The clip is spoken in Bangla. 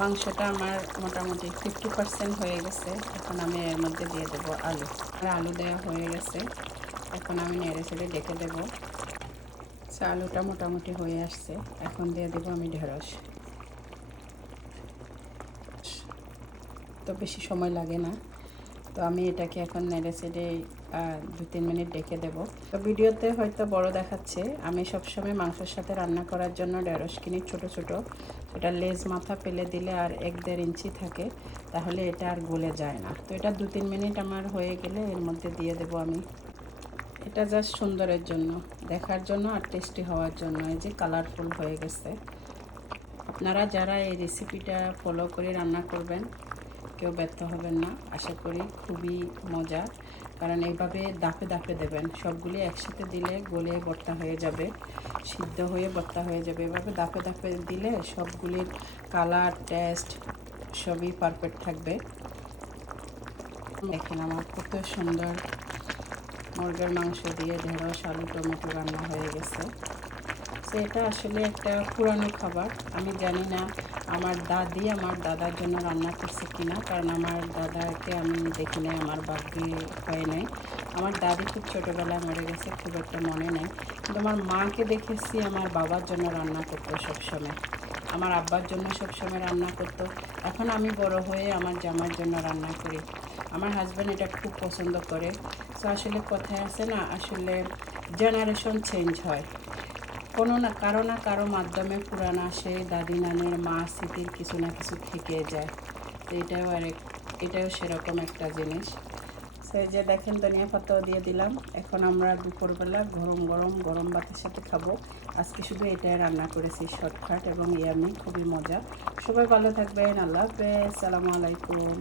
মাংসটা আমার মোটামুটি 50% হয়ে গেছে। এখন আমি এর মধ্যে দিয়ে দেবো আলু। আর আলু দেওয়া হয়ে গেছে, এখন আমি নেড়ে চেড়ে ডেকে দেবো। আলুটা মোটামুটি হয়ে আসছে, এখন দিয়ে দেবো আমি ঢেঁড়স। তো বেশি সময় লাগে না, তো আমি এটাকে এখন নেড়ে চেড়ে 2-3 মিনিট ডেকে দেবো। তো ভিডিওতে হয়তো বড় দেখাচ্ছে, আমি সবসময় মাংসের সাথে রান্না করার জন্য ঢেঁড়স কিনি ছোটো ছোটো। এটা লেজ মাথা ফেলে দিলে আর 1-1.5 ইঞ্চি থাকে, তাহলে এটা আর গলে যায় না। তো এটা 2-3 মিনিট আমার হয়ে গেলে এর মধ্যে দিয়ে দেবো আমি। এটা জাস্ট সুন্দরের জন্য, দেখার জন্য আর টেস্টি হওয়ার জন্য। এই যে কালারফুল হয়ে গেছে। আপনারা যারা এই রেসিপিটা ফলো করে রান্না করবেন, কেউ ব্যর্থ হবেন না। আশা করি খুবই মজা, কারণ এইভাবে দাপে দাপে দেবেন। সবগুলি একসাথে দিলে গলে ভর্তা হয়ে যাবে, সিদ্ধ হয়ে ভর্তা হয়ে যাবে। এভাবে দাপে দাপে দিলে সবগুলির কালার, টেস্ট সবই পারফেক্ট থাকবে। দেখেন আমার কত সুন্দর মুরগির মাংস দিয়ে ঢেঁড়স, আলু, টমেটো রান্না হয়ে গেছে। তো এটা আসলে একটা পুরানো খাবার। আমি জানি না আমার দাদি আমার দাদার জন্য রান্না করছে কিনা, কারণ আমার দাদাকে আমি দেখি নাই, আমার ভাগ্যে হয় নাই। আমার দাদি খুব ছোটোবেলায় মরে গেছে, খুব একটা মনে নেই। কিন্তু আমার মাকে দেখেছি আমার বাবার জন্য রান্না করতো সবসময়, আমার আব্বার জন্য সবসময় রান্না করতো। এখন আমি বড় হয়ে আমার জামার জন্য রান্না করি। আমার হাজব্যান্ড এটা খুব পছন্দ করে। তো আসলে কথায় আছে না, আসলে জেনারেশন চেঞ্জ হয়, কোনো না কারো মাধ্যমে পুরানা সেই দাদি নানির মা স্মৃতির কিছু না কিছু থেকে যায়। তো এটাও সেরকম একটা জিনিস। সেই যে দেখেন ধনিয়া পাতাও দিয়ে দিলাম। এখন আমরা দুপুরবেলা গরম ভাতের সাথে খাবো। আজকে শুধু এটাই রান্না করেছি, শর্টকাট এবং ইয়ামি, খুবই মজা। সবাই ভালো থাকবেন, আল্লাহ হাফেজ, আসসালামু আলাইকুম।